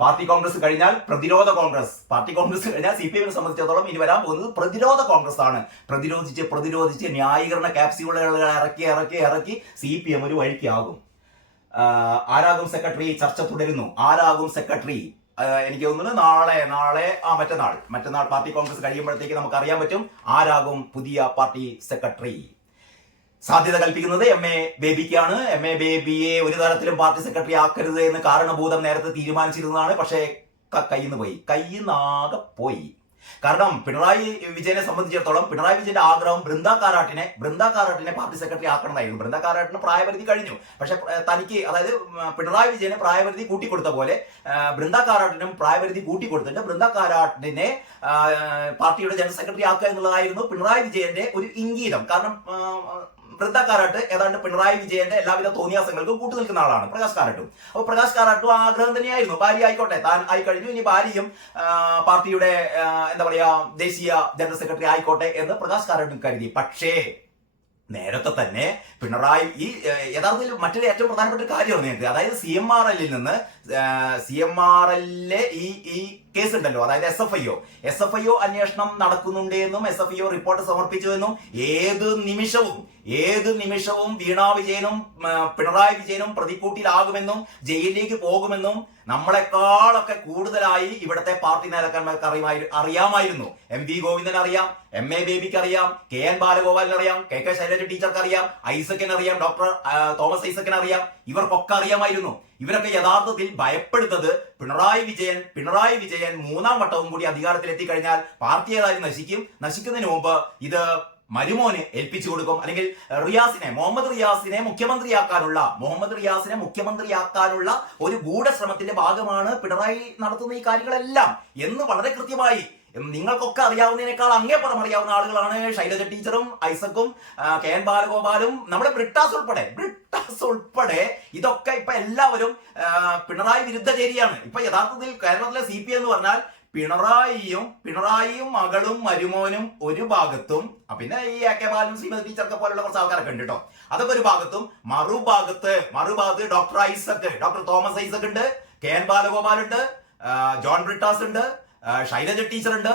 Party Congress കഴിഞ്ഞാൽ പ്രതിരോധ Congress, party Congress കഴിഞ്ഞാൽ CPM സംബന്ധിച്ചിടത്തോളം ഇനി വരാൻ പോകുന്നത് പ്രതിരോധ കോൺഗ്രസ് ആണ്. പ്രതിരോധിച്ച് ന്യായീകരണ ക്യാപ്സ്യൂളുകൾ ഇറക്കി CPM ഒരു വഴിക്കാകും. ആരാകും സെക്രട്ടറി? ചർച്ച തുടരുന്നു. ആരാകും സെക്രട്ടറി? എനിക്ക് തോന്നുന്നു മറ്റന്നാൾ പാർട്ടി കോൺഗ്രസ് കഴിയുമ്പോഴത്തേക്ക് നമുക്ക് അറിയാൻ പറ്റും ആരാകും പുതിയ പാർട്ടി സെക്രട്ടറി. സാധ്യത കൽപ്പിക്കുന്നത് MA ബേബിക്കാണ്. MA ബേബിയെ ഒരു തരത്തിലും പാർട്ടി സെക്രട്ടറി ആക്കരുത് എന്ന് കാരണഭൂതം നേരത്തെ തീരുമാനിച്ചിരുന്നതാണ്. പക്ഷേ കയ്യിന്നാകെ പോയി. കാരണം പിണറായി വിജയനെ സംബന്ധിച്ചിടത്തോളം പിണറായി വിജയന്റെ ആഗ്രഹം ബൃന്ദ കാരാട്ടിനെ പാർട്ടി സെക്രട്ടറി ആക്കണമെന്നായിരുന്നു. ബൃന്ദ കാരാട്ടിന് പ്രായപരിധി കഴിഞ്ഞു. പക്ഷെ തനിക്ക്, അതായത് പിണറായി വിജയന് പ്രായപരിധി കൂട്ടിക്കൊടുത്ത പോലെ ബൃന്ദ കാരാട്ടിനും പ്രായപരിധി കൂട്ടിക്കൊടുത്തിട്ട് ബൃന്ദ കാരാട്ടിനെ പാർട്ടിയുടെ ജനറൽ സെക്രട്ടറി ആക്കുക എന്നുള്ളതായിരുന്നു പിണറായി വിജയന്റെ ഒരു ഇംഗീതം. കാരണം ബൃന്ദ കാരാട്ട് ഏതാണ്ട് പിണറായി വിജയന്റെ എല്ലാവിധ തോന്നിയാസങ്ങൾക്കും കൂട്ടു നിൽക്കുന്ന ആളാണ് പ്രകാശ് കാരാട്ടും. അപ്പോൾ പ്രകാശ് കാരാട്ടും ആഗ്രഹം തന്നെയായിരുന്നു ഭാര്യ ആയിക്കോട്ടെ, താൻ ആയി കഴിഞ്ഞു, ഇനി ഭാര്യയും പാർട്ടിയുടെ ദേശീയ ജനറൽ സെക്രട്ടറി ആയിക്കോട്ടെ എന്ന് പ്രകാശ് കാരാട്ടും കരുതി. പക്ഷേ നേരത്തെ തന്നെ പിണറായി യഥാർത്ഥത്തിൽ മറ്റൊരു ഏറ്റവും പ്രധാനപ്പെട്ട കാര്യമാണ് നിങ്ങൾക്ക്, അതായത് CMRL നിന്ന് ഈ കേസ് ഉണ്ടല്ലോ, അതായത് SFIO അന്വേഷണം നടക്കുന്നുണ്ടെന്നും SFIO റിപ്പോർട്ട് സമർപ്പിച്ചുവെന്നും ഏത് നിമിഷവും വീണാ വിജയനും പിണറായി വിജയനും പ്രതിക്കൂട്ടിലാകുമെന്നും ജയിലിലേക്ക് പോകുമെന്നും നമ്മളെക്കാളൊക്കെ കൂടുതലായി ഇവിടുത്തെ പാർട്ടി നേതാക്കന്മാർക്ക് അറിയാമായിരുന്നു. MV ഗോവിന്ദൻ അറിയാം, MA ബേബിക്ക് അറിയാം, KN ബാലഗോപാലിന് അറിയാം, KK ശൈലജ ടീച്ചർക്ക് അറിയാം, ഐസക്കിന് അറിയാം, ഡോക്ടർ തോമസ് ഐസക്കിന് അറിയാം. ഇവർക്കൊക്കെ അറിയാമായിരുന്നു. ഇവരൊക്കെ യഥാർത്ഥത്തിൽ ഭയപ്പെടുന്നത് പിണറായി വിജയൻ മൂന്നാം വട്ടവും കൂടി അധികാരത്തിലെത്തി കഴിഞ്ഞാൽ പാർട്ടി ഏതായാലും നശിക്കുന്നതിന് മുമ്പ് ഇത് മരുമോന് ഏൽപ്പിച്ചു കൊടുക്കും, അല്ലെങ്കിൽ മുഹമ്മദ് റിയാസിനെ മുഖ്യമന്ത്രിയാക്കാനുള്ള ഒരു ഗൂഢശ്രമത്തിന്റെ ഭാഗമാണ് പിണറായി നടത്തുന്ന ഈ കാര്യങ്ങളെല്ലാം എന്ന് വളരെ കൃത്യമായി നിങ്ങൾക്കൊക്കെ അറിയാവുന്നതിനേക്കാൾ അങ്ങേപ്പുറം അറിയാവുന്ന ആളുകളാണ് ശൈലജ ടീച്ചറും ഐസക്കും KN ബാലഗോപാലും നമ്മുടെ ബ്രിട്ടാസ് ഉൾപ്പെടെ ഇതൊക്കെ ഇപ്പൊ എല്ലാവരും പിണറായി വിരുദ്ധ ചേരിയാണ്. ഇപ്പൊ യഥാർത്ഥത്തിൽ കേരളത്തിലെ CPM എന്ന് പറഞ്ഞാൽ പിണറായിയും മകളും മരുമോനും ഒരു ഭാഗത്തും, പിന്നെ ഈ AK ബാലനും ശ്രീമതി ടീച്ചർക്ക് പോലുള്ള കുറച്ച് ആൾക്കാരൊക്കെ ഉണ്ട് കേട്ടോ, അതൊക്കെ ഒരു ഭാഗത്തും, മറുഭാഗത്ത് ഡോക്ടർ തോമസ് ഐസക് ഉണ്ട്, KN ബാലഗോപാൽ ഉണ്ട്, ജോൺ ബ്രിട്ടാസ് ഉണ്ട്, ശൈലജ ടീച്ചർ ഉണ്ട്.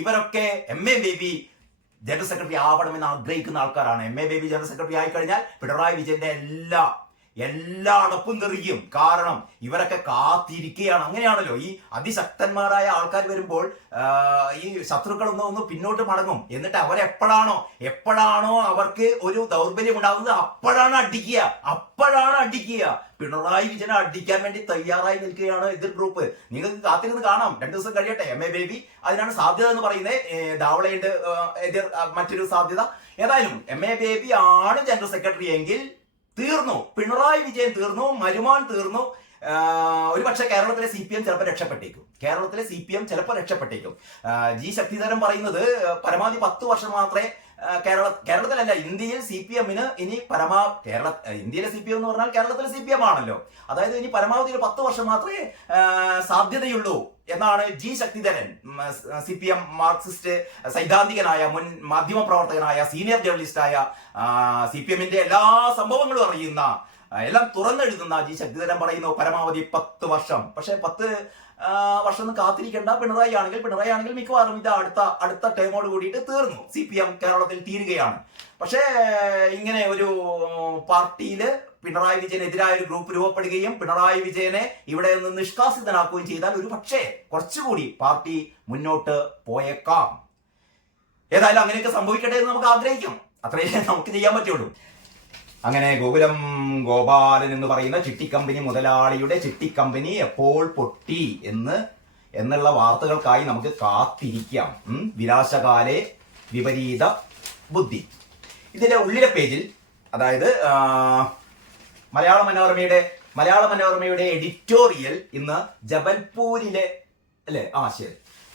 ഇവരൊക്കെ MA ബേബി ജനറൽ സെക്രട്ടറി ആവണമെന്ന് ആഗ്രഹിക്കുന്ന ആൾക്കാരാണ്. MA ബേബി ജനറൽ സെക്രട്ടറി ആയി കഴിഞ്ഞാൽ പിണറായി വിജയന്റെ എല്ലാ അടപ്പും തെറിയും. കാരണം ഇവരൊക്കെ കാത്തിരിക്കുകയാണ്. അങ്ങനെയാണല്ലോ ഈ അതിശക്തന്മാരായ ആൾക്കാർ വരുമ്പോൾ ഈ ശത്രുക്കളൊന്ന് പിന്നോട്ട് മടങ്ങും. എന്നിട്ട് എപ്പോഴാണോ അവർക്ക് ഒരു ദൗർബല്യം ഉണ്ടാകുന്നത് അപ്പോഴാണ് അടിക്കുക. പിണറായി വിജയനെ അടിക്കാൻ വേണ്ടി തയ്യാറായി നിൽക്കുകയാണ് എതിർ ഗ്രൂപ്പ്. നിങ്ങൾക്ക് കാത്തിരുന്ന് കാണാം, 2 ദിവസം കഴിയട്ടെ. MA ബേബി അതിനാണ് സാധ്യത എന്ന് പറയുന്നത്. ധാവളയുണ്ട് മറ്റൊരു സാധ്യത. ഏതായാലും MA ബേബി ആണ് ജനറൽ സെക്രട്ടറി എങ്കിൽ തീർന്നു, പിണറായി വിജയൻ തീർന്നു, മരുമോൻ തീർന്നു. ഒരു പക്ഷേ കേരളത്തിലെ CPM ചിലപ്പോൾ രക്ഷപ്പെട്ടേക്കും. G ശക്തിധരൻ പറയുന്നത് പരമാവധി 10 വർഷം മാത്രമേ കേരളത്തിലല്ല ഇന്ത്യയിൽ CPM-ന് ഇനി ഇന്ത്യയിലെ CPM എന്ന് പറഞ്ഞാൽ കേരളത്തിലെ CPM ആണല്ലോ. അതായത് ഇനി പരമാവധി ഒരു 10 വർഷം മാത്രമേ സാധ്യതയുള്ളൂ എന്നാണ് G ശക്തിധരൻ, CPM മാർക്സിസ്റ്റ് സൈദ്ധാന്തികനായ മുൻ മാധ്യമ പ്രവർത്തകനായ സീനിയർ ജേർണലിസ്റ്റായ CPM-ന്റെ എല്ലാ സംഭവങ്ങളും അറിയുന്ന എല്ലാം തുറന്നെഴുതുന്ന G ശക്തിധരൻ പറയുന്നു പരമാവധി 10 വർഷം. പക്ഷെ 10 വർഷം ഒന്നും കാത്തിരിക്കേണ്ട. പിണറായി ആണെങ്കിൽ മിക്കവാറും ഇത് അടുത്ത ടേമോട് കൂടിയിട്ട് തീർന്നു. CPM കേരളത്തിൽ തീരുകയാണ്. പക്ഷേ ഇങ്ങനെ ഒരു പാർട്ടിയിൽ പിണറായി വിജയനെതിരായ ഒരു ഗ്രൂപ്പ് രൂപപ്പെടുകയും പിണറായി വിജയനെ ഇവിടെ നിന്ന് നിഷ്കാസിതനാക്കുകയും ചെയ്താൽ ഒരു പക്ഷേ കുറച്ചുകൂടി പാർട്ടി മുന്നോട്ട് പോയേക്കാം. ഏതായാലും അങ്ങനെയൊക്കെ സംഭവിക്കട്ടെ എന്ന് നമുക്ക് ആഗ്രഹിക്കാം. അത്രയേ നമുക്ക് ചെയ്യാൻ പറ്റുള്ളൂ. അങ്ങനെ ഗോകുലം ഗോപാലൻ എന്ന് പറയുന്ന ചിട്ടിക്കമ്പനി മുതലാളിയുടെ ചിട്ടിക്കമ്പനി എപ്പോൾ പൊട്ടി എന്നുള്ള വാർത്തകൾക്കായി നമുക്ക് കാത്തിരിക്കാം. വിനാശകാലേ വിപരീത ബുദ്ധി. ഇതിന്റെ ഉള്ളിലെ പേജിൽ, അതായത് മലയാള മനോരമയുടെ എഡിറ്റോറിയൽ ഇന്ന് ജബൽപൂരിലെ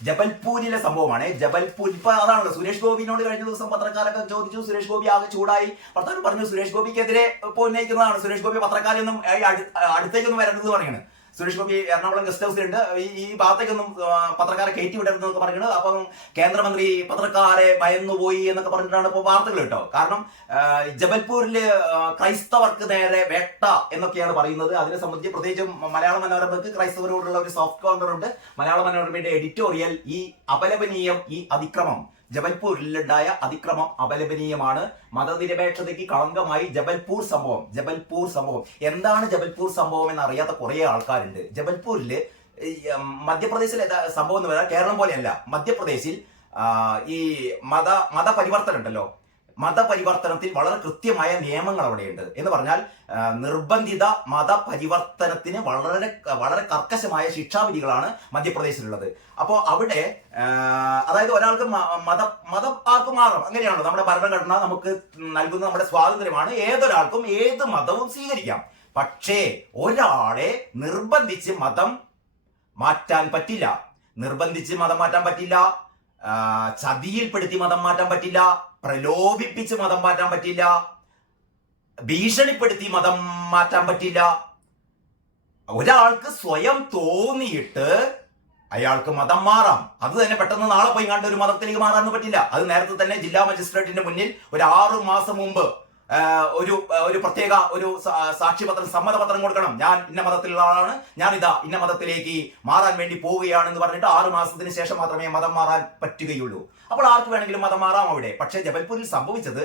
ജബൽപൂരിലെ സംഭവമാണ്. ജബൽപൂർ ഇപ്പൊ അതാണല്ലോ, സുരേഷ് ഗോപിനോട് കഴിഞ്ഞ ദിവസം പത്രക്കാരൊക്കെ ചോദിച്ചു. സുരേഷ് ഗോപി ആകെ ചൂടായി വർത്തമാനം പറഞ്ഞു. സുരേഷ് ഗോപിക്കെതിരെ ഉന്നയിക്കുന്നതാണ്. സുരേഷ് ഗോപി പത്രക്കാരൊന്നും അടുത്തേക്കൊന്നും വരരുത് പറയുന്നത്. സുരേഷ് ഗോപി എറണാകുളം ഗസ്റ്റ് ഹൗസിലുണ്ട്. ഈ ഭാഗത്തേക്കൊന്നും പത്രക്കാരെ കയറ്റി വിടരുതെന്നൊക്കെ പറയുന്നത്. അപ്പം കേന്ദ്രമന്ത്രി പത്രക്കാരെ ഭയന്നുപോയി എന്നൊക്കെ പറഞ്ഞിട്ടാണ് ഇപ്പോൾ വാർത്തകൾ കേട്ടോ. കാരണം ജബൽപൂരിൽ ക്രൈസ്തവർക്ക് നേരെ വേട്ട എന്നൊക്കെയാണ് പറയുന്നത്. അതിനെ സംബന്ധിച്ച് പ്രത്യേകിച്ചും മലയാള മനോരമയ്ക്ക് ക്രൈസ്തവരോടുള്ള ഒരു സോഫ്റ്റ് കോർണർ ഉണ്ട്. മലയാള മനോരമയുടെ എഡിറ്റോറിയൽ ഈ അപലപനീയം, ഈ അതിക്രമം, ജബൽപൂരിലുണ്ടായ അതിക്രമം അപലപനീയമാണ്, മതനിരപേക്ഷതയ്ക്ക് കളങ്കമായി ജബൽപൂർ സംഭവം. എന്താണ് ജബൽപൂർ സംഭവം എന്ന് അറിയാത്ത കുറെ ആൾക്കാരുണ്ട്. ജബൽപൂരില് മധ്യപ്രദേശിലെ സംഭവം എന്ന് പറഞ്ഞാൽ കേരളം പോലെയല്ല. മധ്യപ്രദേശിൽ ഈ മതപരിവർത്തനം ഉണ്ടല്ലോ, മതപരിവർത്തനത്തിൽ വളരെ കൃത്യമായ നിയമങ്ങൾ അവിടെയുണ്ട്. എന്ന് പറഞ്ഞാൽ നിർബന്ധിത മതപരിവർത്തനത്തിന് വളരെ കർക്കശമായ ശിക്ഷാവിധികളാണ് മധ്യപ്രദേശിലുള്ളത്. അപ്പോൾ അവിടെ അതായത് ഒരാൾക്ക് മതം ആർക്കും മാറാം, അങ്ങനെയാണല്ലോ നമ്മുടെ ഭരണഘടന നമുക്ക് നൽകുന്ന നമ്മുടെ സ്വാതന്ത്ര്യമാണ്. ഏതൊരാൾക്കും ഏത് മതവും സ്വീകരിക്കാം. പക്ഷേ ഒരാളെ നിർബന്ധിച്ച് മതം മാറ്റാൻ പറ്റില്ല. ചതിയിൽപ്പെടുത്തി മതം മാറ്റാൻ പറ്റില്ല, പ്രലോഭിപ്പിച്ച് മതം മാറ്റാൻ പറ്റില്ല, ഭീഷണിപ്പെടുത്തി മതം മാറ്റാൻ പറ്റില്ല. ഒരാൾക്ക് സ്വയം തോന്നിയിട്ട് അയാൾക്ക് മതം മാറാം. അത് തന്നെ പെട്ടെന്ന് നാളെ പോയി കണ്ട ഒരു മതത്തിലേക്ക് മാറാൻ പറ്റില്ല. അത് നേരത്തെ തന്നെ ജില്ലാ മജിസ്ട്രേറ്റിന്റെ മുന്നിൽ ഒരു 6 മാസം മുമ്പ് ഒരു പ്രത്യേക ഒരു സാക്ഷ്യപത്രം, സമ്മതപത്രം കൊടുക്കണം. ഞാൻ ഇന്ന മതത്തിലുള്ള ആളാണ്, ഞാൻ ഇന്ന മതത്തിലേക്ക് മാറാൻ വേണ്ടി പോവുകയാണെന്ന് പറഞ്ഞിട്ട് 6 മാസത്തിന് ശേഷം മാത്രമേ മതം മാറാൻ പറ്റുകയുള്ളൂ. അപ്പോൾ ആർക്ക് വേണമെങ്കിലും മതം മാറാം അവിടെ. പക്ഷേ ജബൽപൂരിൽ സംഭവിച്ചത്,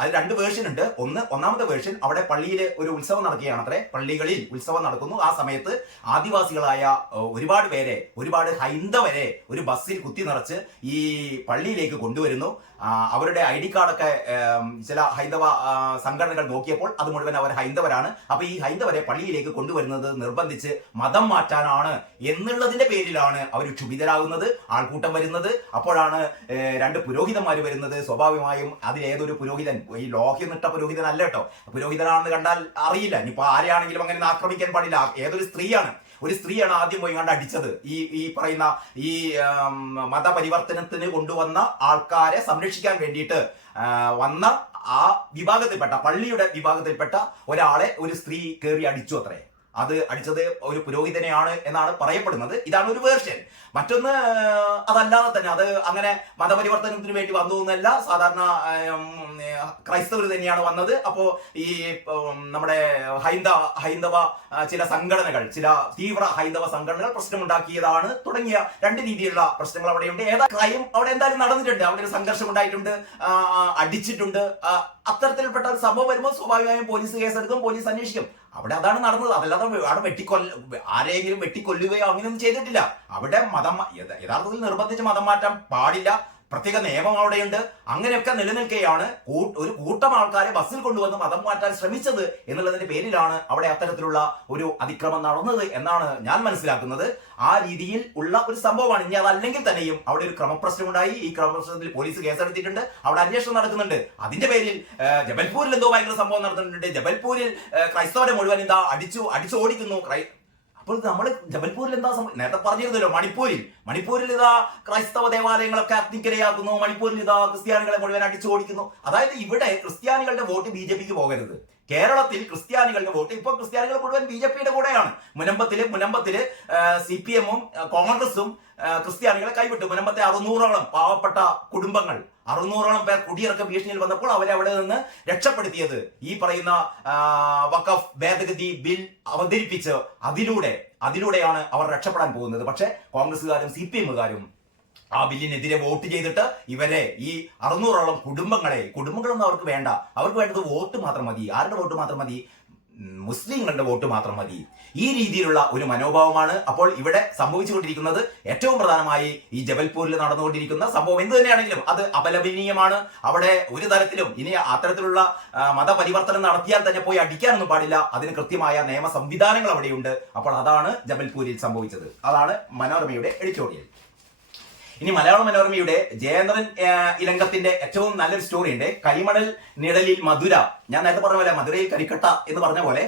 അത് 2 വേർഷൻ ഉണ്ട്. ഒന്നാമത്തെ വേർഷൻ, അവിടെ പള്ളിയിൽ ഒരു ഉത്സവം നടക്കുകയാണ് അത്രേ. പള്ളികളിൽ ഉത്സവം നടക്കുന്നു. ആ സമയത്ത് ആദിവാസികളായ ഒരുപാട് ഹൈന്ദവരെ ഒരു ബസ്സിൽ കുത്തി നിറച്ച് ഈ പള്ളിയിലേക്ക് കൊണ്ടുവരുന്നു. അവരുടെ ID കാർഡൊക്കെ ചില ഹൈന്ദവ സംഘടനകൾ നോക്കിയപ്പോൾ അത് മുഴുവൻ അവർ ഹൈന്ദവരാണ്. അപ്പൊ ഈ ഹൈന്ദവരെ പള്ളിയിലേക്ക് കൊണ്ടുവരുന്നത് നിർബന്ധിച്ച് മതം മാറ്റാനാണ് എന്നുള്ളതിന്റെ പേരിലാണ് അവർ ക്ഷുഭിതരാകുന്നത്, ആൾക്കൂട്ടം വരുന്നത്. അപ്പോഴാണ് 2 പുരോഹിതന്മാർ വരുന്നത്. സ്വാഭാവികമായും അതിലേതൊരു പുരോഹിതൻ, ഈ ലോഹ്യനിട്ട പുരോഹിതനല്ല കേട്ടോ, പുരോഹിതനാണെന്ന് കണ്ടാൽ അറിയില്ല. ഇനിയിപ്പോ ആരെയാണെങ്കിലും അങ്ങനെ ആക്രമിക്കാൻ പാടില്ല. ഏതൊരു സ്ത്രീയാണ് ആദ്യം പോയി കണ്ട് അടിച്ചത്. ഈ പറയുന്ന ഈ മതപരിവർത്തനത്തിന് കൊണ്ടുവന്ന ആൾക്കാരെ സംരക്ഷിക്കാൻ വേണ്ടിയിട്ട് വന്ന ആ വിഭാഗത്തിൽപ്പെട്ട, പള്ളിയുടെ വിഭാഗത്തിൽപ്പെട്ട ഒരാളെ ഒരു സ്ത്രീ കയറി അടിച്ചു അത്രേ. അത് അടിച്ചത് ഒരു പുരോഹിതനെയാണ് എന്നാണ് പറയപ്പെടുന്നത്. ഇതാണ് ഒരു വേർഷൻ. മറ്റൊന്ന് അതല്ലാതെ തന്നെ, അത് അങ്ങനെ മതപരിവർത്തനത്തിന് വേണ്ടി വന്നു എന്നല്ല, സാധാരണ ക്രൈസ്തവർ തന്നെയാണ് വന്നത്. അപ്പോ ഈ നമ്മുടെ ഹൈന്ദവ ചില സംഘടനകൾ, ചില തീവ്ര ഹൈന്ദവ സംഘടനകൾ പ്രശ്നമുണ്ടാക്കിയതാണ് തുടങ്ങിയ 2 രീതിയിലുള്ള പ്രശ്നങ്ങൾ അവിടെയുണ്ട്. ക്രൈം അവിടെ എന്തായാലും നടന്നിട്ടുണ്ട്. അവിടെ ഒരു സംഘർഷം ഉണ്ടായിട്ടുണ്ട്, അടിച്ചിട്ടുണ്ട്. അത്തരത്തിൽപ്പെട്ട ഒരു സംഭവം വരുമ്പോൾ സ്വാഭാവികമായും പോലീസ് കേസെടുക്കും, പോലീസ് അന്വേഷിക്കും. അവിടെ അതാണ് നടന്നത്. അതല്ലാതെ അവിടെ ആരെങ്കിലും വെട്ടിക്കൊല്ലുകയോ അങ്ങനെയൊന്നും ചെയ്തിട്ടില്ല. അവിടെ യഥാർത്ഥത്തിൽ നിർബന്ധിച്ച് മതം മാറ്റാൻ പാടില്ല, പ്രത്യേക നിയമം അവിടെയുണ്ട്. അങ്ങനെയൊക്കെ നിലനിൽക്കെയാണ് ഒരു കൂട്ടം ആൾക്കാരെ ബസ്സിൽ കൊണ്ടുവന്ന് മതം മാറ്റാൻ ശ്രമിച്ചത് എന്നുള്ളതിന്റെ പേരിലാണ് അവിടെ അത്തരത്തിലുള്ള ഒരു അതിക്രമം നടന്നത് എന്നാണ് ഞാൻ മനസ്സിലാക്കുന്നത്. ആ രീതിയിൽ ഉള്ള ഒരു സംഭവമാണ്. ഇനി അതല്ലെങ്കിൽ തന്നെയും അവിടെ ഒരു ക്രമപ്രശ്നം ഉണ്ടായി. ഈ ക്രമപ്രശ്നത്തിൽ പോലീസ് കേസെടുത്തിട്ടുണ്ട്, അവിടെ അന്വേഷണം നടക്കുന്നുണ്ട്. അതിന്റെ പേരിൽ ജബൽപൂരിൽ എന്തോ ഭയങ്കര സംഭവം നടത്തുന്നുണ്ട്. ജബൽപൂരിൽ ക്രൈസ്തവരെ മുഴുവൻ എന്താ അടിച്ചു ഓടിക്കുന്നു. അപ്പോൾ നമ്മൾ ജബൽപൂരിൽ എന്താ നേരത്തെ പറഞ്ഞിരുന്നല്ലോ, മണിപ്പൂരിൽ ഇതാ ക്രൈസ്തവ ദേവാലയങ്ങളൊക്കെ അഗ്നിക്കിരയാക്കുന്നു, മണിപ്പൂരിൽ ഇതാ ക്രിസ്ത്യാനികളെ മുഴുവൻ അടിച്ചു ഓടിക്കുന്നു. അതായത് ഇവിടെ ക്രിസ്ത്യാനികളുടെ വോട്ട് BJPക്ക് പോകരുത്. കേരളത്തിൽ ക്രിസ്ത്യാനികളുടെ വോട്ട് ഇപ്പോൾ ക്രിസ്ത്യാനികൾ മുഴുവൻ BJPയുടെ കൂടെയാണ്. മുനമ്പത്തില് CPM-ഉം കോൺഗ്രസും ക്രിസ്ത്യാനികളെ കൈവിട്ടു. മുനമ്പത്തെ 600ഓളം പാവപ്പെട്ട കുടുംബങ്ങൾ, 600ഓളം പേർ കുടിയിറക്ക ഭീഷണിയിൽ വന്നപ്പോൾ അവരെ അവിടെ നിന്ന് രക്ഷപ്പെടുത്തിയത് ഈ പറയുന്ന വഖഫ് ഭേദഗതി ബിൽ അവതരിപ്പിച്ച് അതിലൂടെയാണ് അവർ രക്ഷപ്പെടാൻ പോകുന്നത്. പക്ഷെ കോൺഗ്രസുകാരും CPM-കാരും ആ ബില്ലിനെതിരെ വോട്ട് ചെയ്തിട്ട് ഇവരെ ഈ 600ഓളം കുടുംബങ്ങളൊന്നും അവർക്ക് വേണ്ട. അവർക്ക് വേണ്ടത് വോട്ട് മാത്രം മതി. ആരുടെ വോട്ട് മാത്രം മതി? മുസ്ലിങ്ങളുടെ വോട്ട് മാത്രം മതി. ഈ രീതിയിലുള്ള ഒരു മനോഭാവമാണ് അപ്പോൾ ഇവിടെ സംഭവിച്ചുകൊണ്ടിരിക്കുന്നത്. ഏറ്റവും പ്രധാനമായി ഈ ജബൽപൂരിൽ നടന്നുകൊണ്ടിരിക്കുന്ന സംഭവം എന്ത് തന്നെയാണെങ്കിലും അത് അപലപനീയമാണ്. അവിടെ ഒരു തരത്തിലും ഇനി അത്തരത്തിലുള്ള മതപരിവർത്തനം നടത്തിയാൽ തന്നെ പോയി അടിക്കാനൊന്നും പാടില്ല. അതിന് കൃത്യമായ നിയമ സംവിധാനങ്ങൾ അവിടെയുണ്ട്. അപ്പോൾ അതാണ് ജബൽപൂരിൽ സംഭവിച്ചത്. അതാണ് മനോരമയുടെ എഡിറ്റോറിയൽ. ഇനി മലയാള മനോരമയുടെ ജയേന്ദ്രൻ ഇലങ്കത്തിന്റെ ഏറ്റവും നല്ലൊരു സ്റ്റോറി ഉണ്ട്. കരിമണൽ നിഴലിൽ മധുര. ഞാൻ നേരത്തെ പറഞ്ഞ പോലെ മധുരയിൽ കരിക്കട്ട എന്ന് പറഞ്ഞ പോലെ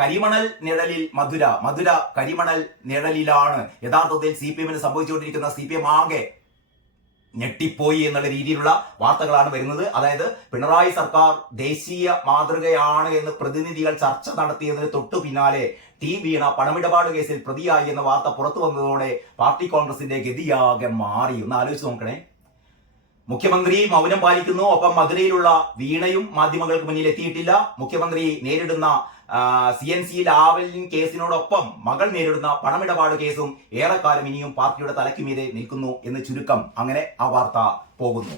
കരിമണൽ നിഴലിൽ മധുര കരിമണൽ നിഴലിലാണ് യഥാർത്ഥത്തിൽ CPM-ന് സംഭവിച്ചുകൊണ്ടിരിക്കുന്ന. CPM ആകെ ഞെട്ടിപ്പോയി എന്നുള്ള രീതിയിലുള്ള വാർത്തകളാണ് വരുന്നത്. അതായത് പിണറായി സർക്കാർ ദേശീയ മാതൃകയാണ് എന്ന് പ്രതിനിധികൾ ചർച്ച നടത്തിയതിന് തൊട്ടു പിന്നാലെ ടി വീണ പണമിടപാട് കേസിൽ പ്രതിയായി എന്ന വാർത്ത പുറത്തു വന്നതോടെ പാർട്ടി കോൺഗ്രസിന്റെ ഗതിയാകെ മാറി. ഒന്ന് ആലോചിച്ച് നോക്കണേ. മുഖ്യമന്ത്രി മൗനം പാലിക്കുന്നു. ഒപ്പം മധുരയിലുള്ള വീണയും മാധ്യമങ്ങൾക്ക് മുന്നിൽ എത്തിയിട്ടില്ല. മുഖ്യമന്ത്രി നേരിടുന്ന CNC ലാവലിൻ കേസിനോടൊപ്പം മകൾ നേരിടുന്ന പണമിടപാട് കേസും ഏറെക്കാലം ഇനിയും പാർട്ടിയുടെ തലയ്ക്ക് മീതെ നിൽക്കുന്നു എന്ന് ചുരുക്കം. അങ്ങനെ ആ വാർത്ത പോകുന്നു.